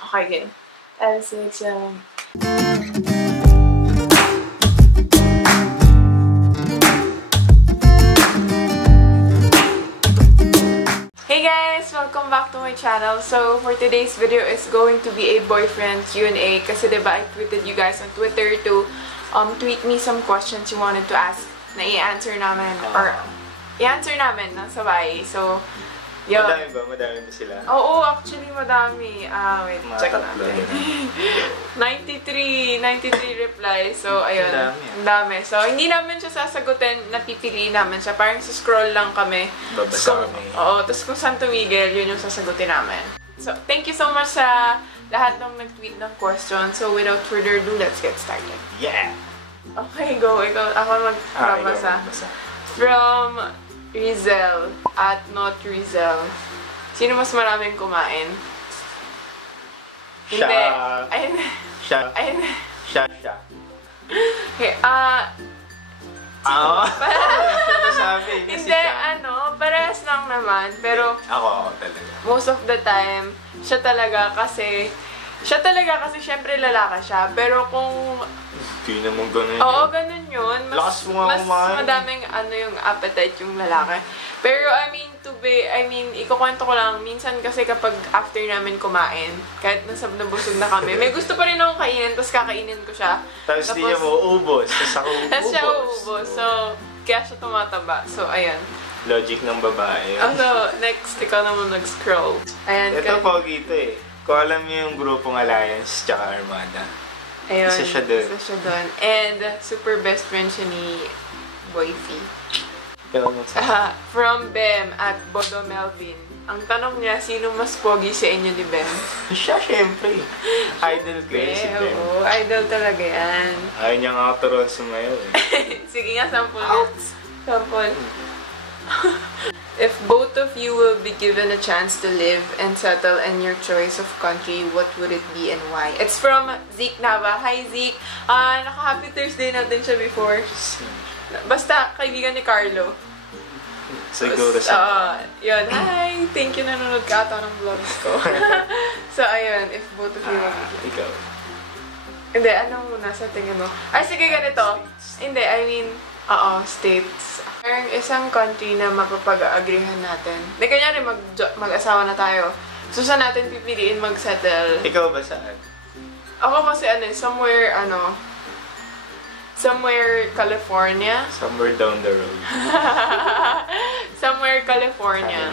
Okay, game. L6, Hey guys! Welcome back to my channel. So, for today's video is going to be a boyfriend Q&A kasi diba I tweeted you guys on Twitter to tweet me some questions you wanted to ask na i-answer namin or i-answer namin ng sabay. So, yun. Madami ba? Madami ba sila? Oo, actually madami. Wait, check natin. 93 replies. So, ayun. Ang dami. So, hindi namin siya sasagutin, napipiliin namin siya. Parang scroll lang kami. Babasa kami. Oo, tapos kung saan tumigil, yun yung sasagutin namin. So, thank you so much sa lahat ng nag-tweet ng question. So, without further ado, let's get started. Yeah! Okay, go. Ako magbabasa. From Rizel at not Rizel. Sino mas maraming kumain? Siya. Hindi. Siya. Siya. Okay, Hindi, parehas lang naman. Pero, ako talaga. most of the time, siya talaga kasi syempre lalaki siya. Pero kung Hindi naman ganun. oo, ganun yun. Mas kumain. madaming yung appetite yung lalaki. Pero ikukwento ko lang, minsan kasi kapag after namin kumain, kahit nabusog na kami, may gusto pa rin akong kainin, tapos kakainin ko siya. Tapos di niya mauubos. Tapos ako uubos. Tapos siya uubos. So, kaya siya tumataba. So, ayan. Logic ng babae. So, next, ikaw naman nag-scroll. Ayan. Ito pogi ito eh. Kung alam niyo yung grupong Alliance tsaka Armada. Ayun, isa siya dun. And super best friend siya ni Boyfie. From Bem at Bodo Melvin. Ang tanong niya, sino mas pogi sa inyo ni Bem? Siya, syempre. Idol ko yun si Bem. Oo, idol talaga yan. Ayaw niya nga turuan sumayaw eh. Sige nga, sample nga. Sample. If both of you will be given a chance to live and settle in your choice of country, what would it be and why? It's from Zeke Nava. Hi, Zeke. Naka-Happy Thursday natin siya before. Basta, kaibigan ni Carlo. Siguro sa... yun. Hi! Thank you, nanonood ka ata ng vlogs ko. So, ayun. If both of you will be given. Ikaw. Hindi, ano muna sa tingin mo? Ay, sige, ganito. Hindi, states. Parang isang country na mapapag-agreehan natin. May kanyari mag-asawa na tayo. So, saan natin pipiliin mag-settle? Ikaw ba saan? Ako kasi somewhere California. Somewhere down the road. Somewhere California.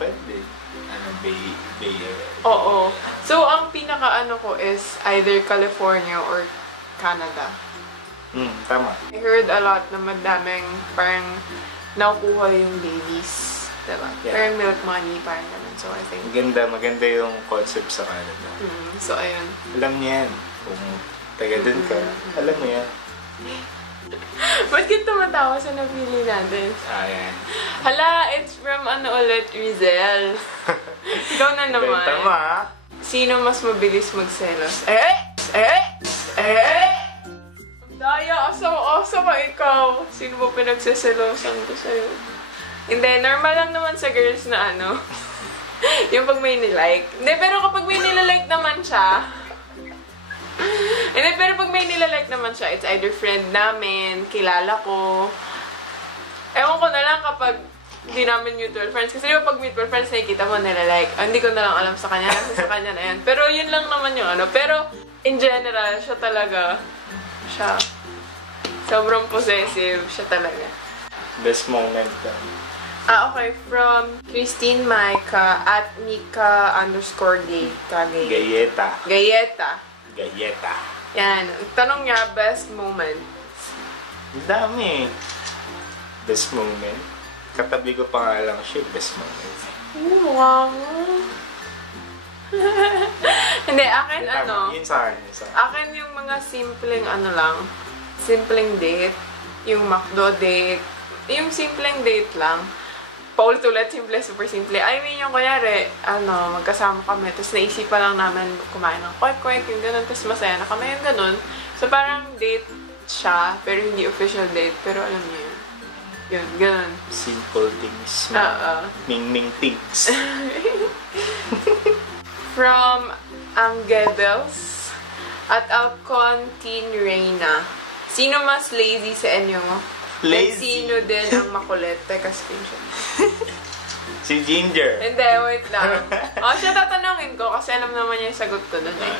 Pwede. Bay Area. Oo. So, ang pinaka ko is either California or Canada. Tama. I heard a lot na madaming parang nakukuha yung babies. Diba? Yeah. Parang milk money, parang ganun. So, I think... Maganda yung concept sa Canada. So, ayun. Alam niya yan. Kung taga dun ka, alam mo yan. Ba't ka tumatawa sa napili natin? Ayan. Hala, it's from ulit, Rizel. Ikaw na naman. Tama. Sino mas mabilis magselos? Daya, asa ka ikaw. Sino ba pinagseselosan ko sa'yo? Hindi, normal lang naman sa girls na yung pag may nilike. Hindi, pero kapag may nilalike naman siya, it's either friend namin, kilala ko. Ewan ko na lang kapag hindi namin mutual friends. Kasi pag mutual friends, nakikita mo nilalike. Hindi ko na lang alam sa kanya. Nasa sa kanya na yan. Pero yun lang naman yung Pero, in general, siya talaga. Sobrang possessive. Siya talaga. Best moment ka. Okay. From Christine Maika at Mika_Gayeta. Gayeta. Yan. Tanong niya, best moment. Ang dami. Best moment. Katabi ko pa nga lang siya, best moment. Wow. Hindi, akin Yun sa akin. Akin yung mga simpleng simpleng date. Yung McDo date. Yung simpleng date lang. Paulit-ulit, simple, super simple. I mean, yung kunyari, magkasama kami, tapos naisipan lang namin kumain ng kwek-kwek, yung ganun, tapos masaya na kami, yung ganun. So, parang date siya, pero hindi official date, pero alam niyo yun. Yun, ganun. Simple things. Ming-ming things. From Angebels at Alcontin Reina. Sino mas lazy sa inyo? At Lazy? sino din ang makulit? Teka, screenshot. Si Ginger. Hindi, wait lang. Siya tatanungin ko kasi alam naman niya yung sagot ko dun eh.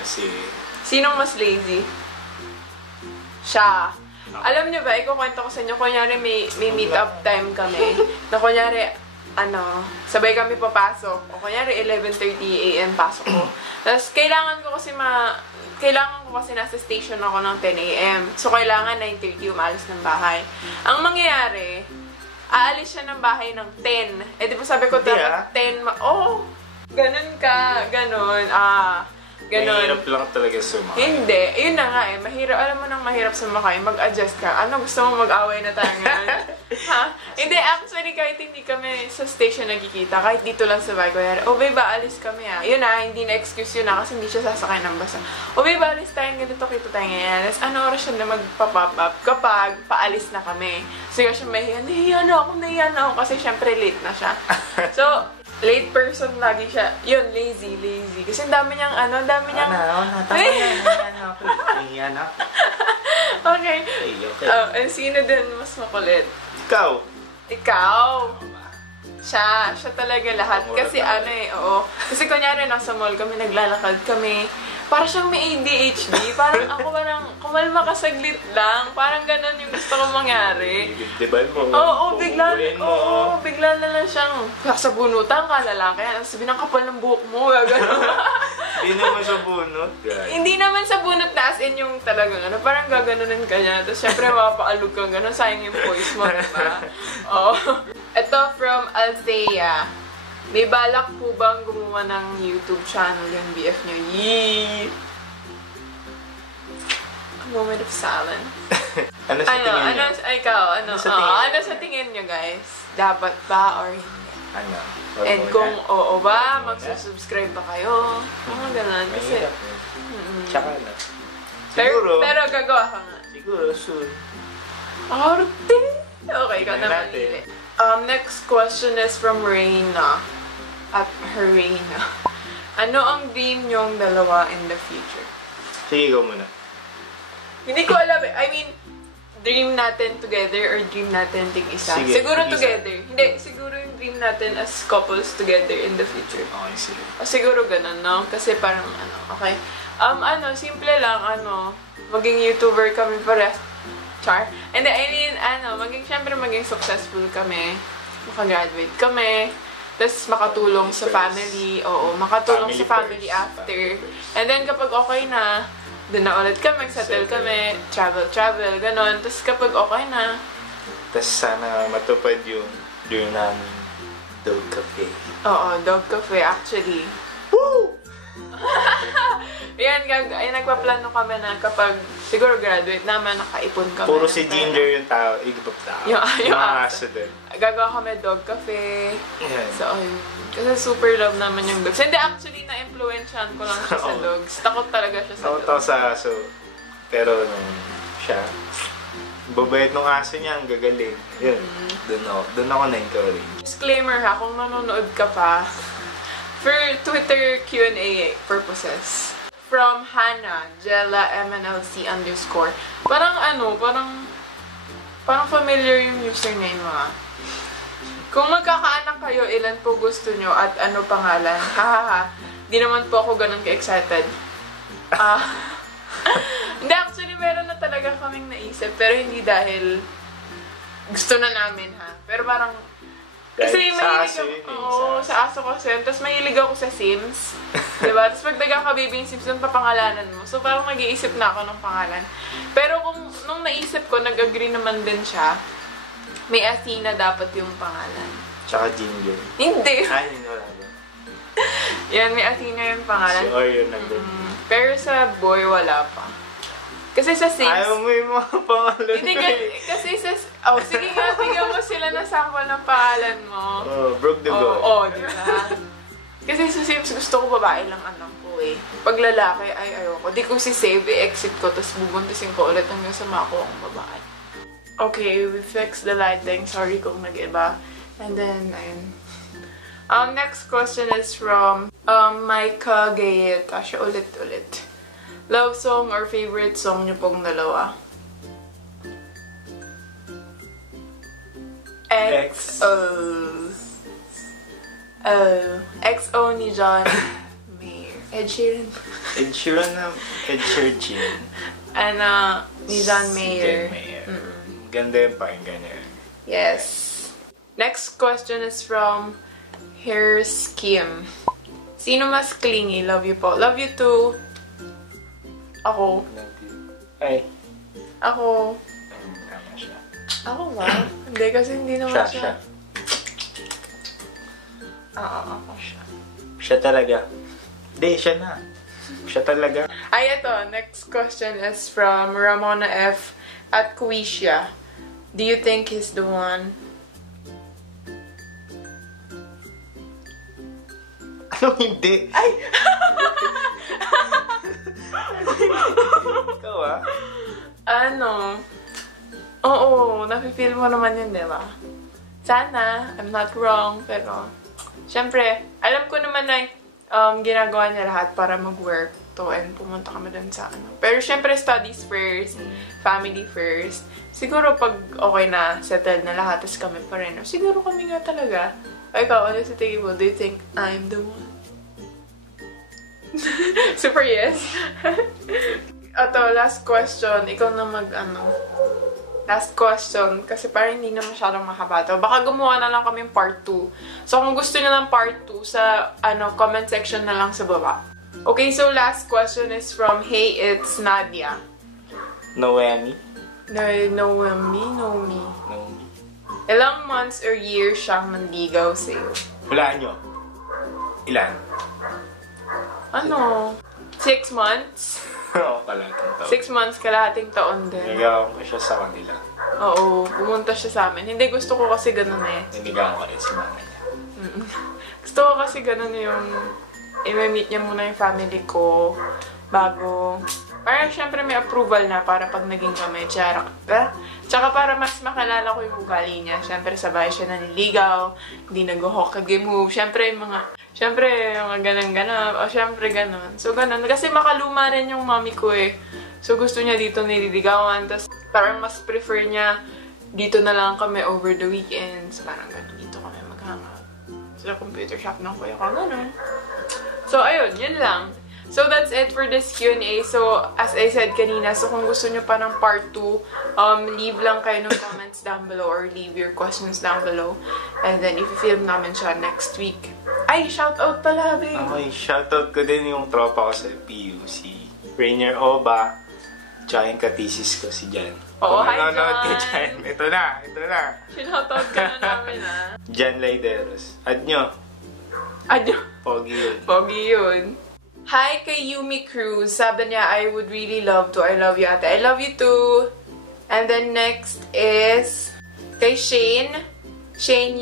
Sinong mas lazy? Siya. Alam niyo ba, ikukwento ko sa inyo, kunyari may meet up time kami, na kunyari, sabay kami papasok. O kunyari, 11:30 a.m. pasok ko. Tapos, kailangan ko kasi nasa station ako ng 10 a.m. So, kailangan 9:30 umalis ng bahay. Ang mangyayari, aalis siya ng bahay ng 10. Eh, di ba sabi ko, dapat 10, ganun ka, ganun, ganun. Mahirap lang talaga sumakay. Hindi. Yun na nga eh. Mahirap. Alam mo nang mahirap sumakay. Mag-adjust ka. Ano, gusto mo mag-away na tayo ngayon? Ha? Hindi. Actually, kahit hindi kami sa station nagkikita, kahit dito lang sa bahay, babe, alis kami Yun na, hindi na excuse yun kasi hindi siya sasakay ng basa. Babe, alis tayo. Ganito kita tayo ngayon. Ano oras siya na magpa-pop up kapag paalis na kami. So, yun siya nahiya na ako kasi syempre late na siya. So, late person lagi siya. Yun, lazy. Kasi ang dami niyang, tama na. Okay. And sino din mas makulit? Ikaw. Siya talaga lahat. Kasi Kasi kunyari nasa mall kami, naglalakad kami. Parang siyang may ADHD. Parang ako kumalma ka saglit lang. Parang ganun yung gusto kong mangyari. Dibdibal mo. Bigla na lang siyang sa bunutan ka, lalaki. Sabi ng kapal ng buhok mo, gano'n. Hindi naman sa bunot, guys. Hindi naman sa bunot na as in yung talagang parang gaganunin ka niya. Tapos syempre mapapaalog kang gano'n, sayang yung voice mo, diba? Ito from Althea. May balak po bang gumawa ng YouTube channel yung BF nyo? Yee! A moment of silence. Ano sa tingin nyo? Ano sa tingin nyo, guys? Dapat ba or hindi? And kung oo ba, magsusubscribe ba kayo? Ganun. Kasi, Tsaka na. pero gagawa ka nga. Siguro, soon. Arte! Okay, ikaw na manili. Next question is from Reina. At her Reina. Ano ang dream nyong dalawa in the future? Sige, ikaw muna. Hindi ko alam eh. I mean, dream natin together or dream natin tig-isa? Sige, siguro tig-isa. Together. Hindi, siguro yung dream natin as couples together in the future. Okay, sige. Siguro ganun, no? Kasi parang, okay. Simple lang, maging YouTuber kami parehas. Char. And then, syempre maging successful kami. Makagraduate kami. Tapos makatulong sa family. Makatulong sa family after. And then, kapag okay na, doon na ulit kami, settle kami, travel, ganon. Tapos kapag okay na, tapos sana matupad yung dream namin, Dog Cafe. Dog Cafe, actually. Woo! Yan, nagpaplano kami na kapag siguro graduate naman, nakaipon kami. Puro si Ginger yung tao, igibap tao. Yung aso din. Gagawa kami Dog Cafe. Yeah. So, kasi super love naman yung dogs. Hindi, actually, na-influensyahan ko lang siya sa dogs. Takot talaga siya sa dogs. Takot sa aso. Pero siya, babait nung aso niya, ang gagaling. Yun. Doon ako na-encourage. Disclaimer kung manonood ka pa, for Twitter Q&A purposes. From Hannah, Jella MNLC _ Parang familiar yung username mo. Kung magkakaanak kayo, ilan po gusto nyo at ano pangalan? Hahaha. Di naman po ako ganun ka-excited. Hindi, actually, meron na talaga kaming naisip. Pero hindi dahil gusto na namin, Pero parang, kasi mahilig ako. Sa aso kasi. Tapos mahilig ako sa Sims. Diba? Tapos pag nagkakababy yung Sims, pangalanan mo. So parang nag-iisip na ako ng pangalan. Pero nung naisip ko, nag-agree naman din siya. May Athena dapat yung pangalan. Tsaka Ginger. Hindi. Hindi wala ba? Yan, may Athena yung pangalan. Si Orion nandun. Pero sa boy, wala pa. Kasi sa Sims... Ayaw mo yung mga pangalan. Hindi, kasi sa... sige nga, bigyan mo sila ng sample ng pangalan mo. Broke the go. Diba? Kasi sa Sims, gusto ko babae lang anak ko eh. Pag lalaki, ayoko. Di ko si-save, i-exit ko, tapos bubuntisin ko ulit hanggang sa mako ang babae. Okay, we fixed the lighting. Sorry kung nag-iba. And then, ayun. Next question is from Micah Gayeta. Siya ulit-ulit. Love song or favorite song niyo pong dalawa? XO. XO ni John Mayer. Ed Sheeran. Ed Sheeran na. Ed Sheeran. Ni John Mayer. Ganda yung pakinggan niya. Yes. Next question is from Here's Kim. Sino mas clingy? Love you po. Love you too. Ako. Love you. Ay. Ako. Tama siya. Ako ba? Hindi, kasi hindi naman siya. Ako siya. Siya talaga. Hindi, siya na. Siya talaga. Ay, ito. Next question is from Ramona F. at Kuisha. Do you think he's the one? Anong hindi? Ay! Ikaw ah? Ano? Oo, nafe-feel mo naman yun, di ba? Sana, I'm not wrong, pero syempre, alam ko naman na ginagawa niya lahat para mag-work to and pumunta kami dun sa ano. Pero syempre, studies first, family first. Siguro pag okay na, settled na lahat, tapos kami pa rin. Siguro kami nga talaga. O ikaw, ano sa tingin mo? Do you think I'm the one? Super yes. Ato, last question. Ikaw na last question. Kasi parang hindi na masyadong mahaba to. Baka gumawa na lang kami part 2. So, kung gusto nyo ng part 2, sa comment section na lang sa baba. Okay, so last question is from Hey, it's Nadia. Noemi? Noemi. Noemi. Ilang months or years siyang nanligaw sa'yo? Hulaan nyo. Ilan? 6 months? Oo, kalahating taon. 6 months, kalahating taon din. Niligawan ko siya sa kanila. Oo, pumunta siya sa amin. Hindi, gusto ko kasi ganun eh. Niligawan ko rin si mama niya. Gusto ko kasi ganun yung i-meet niya muna yung family ko bago. Parang syempre may approval na para pag naging kami. Tsaka para mas makalala ko yung ugali niya. Syempre sabay siya naniligaw, hindi nag-Hokage move. Syempre mga ganang-ganap. O syempre ganun. So ganun. Kasi makaluma rin yung mami ko eh. So gusto niya dito nililigawan. Tapos parang mas prefer niya dito na lang kami over the weekends. Parang ganun. Dito kami mag-hangout. Sa computer shop ng kuya ko. Ganun. So ayun, yun lang. So, that's it for this Q&A. So, as I said kanina, so kung gusto nyo pa ng part 2, leave lang kayo ng comments down below or leave your questions down below. And then, if film namin siya next week. Ay, shoutout pala, babe! Okay, shoutout ko din yung tropa ko sa PU, si Rainier Oba, tsaka yung katisis ko, si Jan. Oo, hi, nanonood ka Jan! Jan, ito na. Shoutout ka na namin, ha? Jan Laideros. Add nyo. Pogi yun. Pogi yun. Hi kay Yumi Cruz. Sabi niya, I would really love to. I love you, ate. I love you too. And then next is kay Shane. Shane,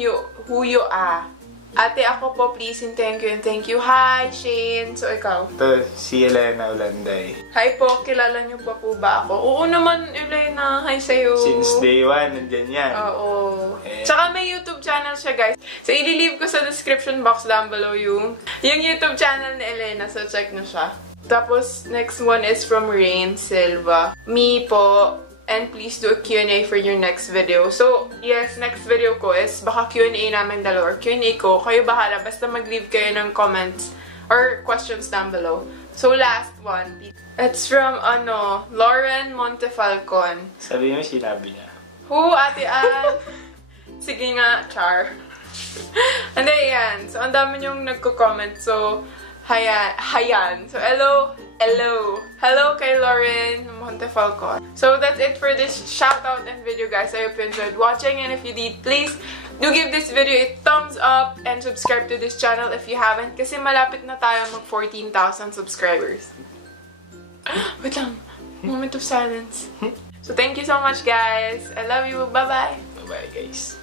who you are. Ate, ako po, please, and thank you. Hi, Shane. So, ikaw? Ito, si Elena Ulanday. Hi po, kilala niyo pa po ba ako? Oo naman, Elena. Hi sa'yo. Since day 1, nandyan yan. Oo. Tsaka may YouTube channel siya, guys. So, ililive ko sa description box down below yung YouTube channel ni Elena. So, check nyo siya. Tapos, next one is from Rain Silva. Me po. And please do a Q&A for your next video. So, yes, next video ko is baka Q&A namin dalawa or Q&A ko. Kayo bahala. Basta mag-leave kayo ng comments or questions down below. So, last one. It's from, Lauren Montefalcon. Sabi mo, sinabi niya. Who, Ate Ann? Sige nga, char. Hindi, yan. So, ang dami niyong nagko-comment. So, hayan. So, hello kay Lauren Montefalcon. So, that's it for this shoutout and video, guys. I hope you enjoyed watching. And if you did, please do give this video a thumbs up and subscribe to this channel if you haven't. Kasi malapit na tayo mag 14,000 subscribers. Wait lang. Moment of silence. So, thank you so much, guys. I love you. Bye-bye. Bye-bye, guys.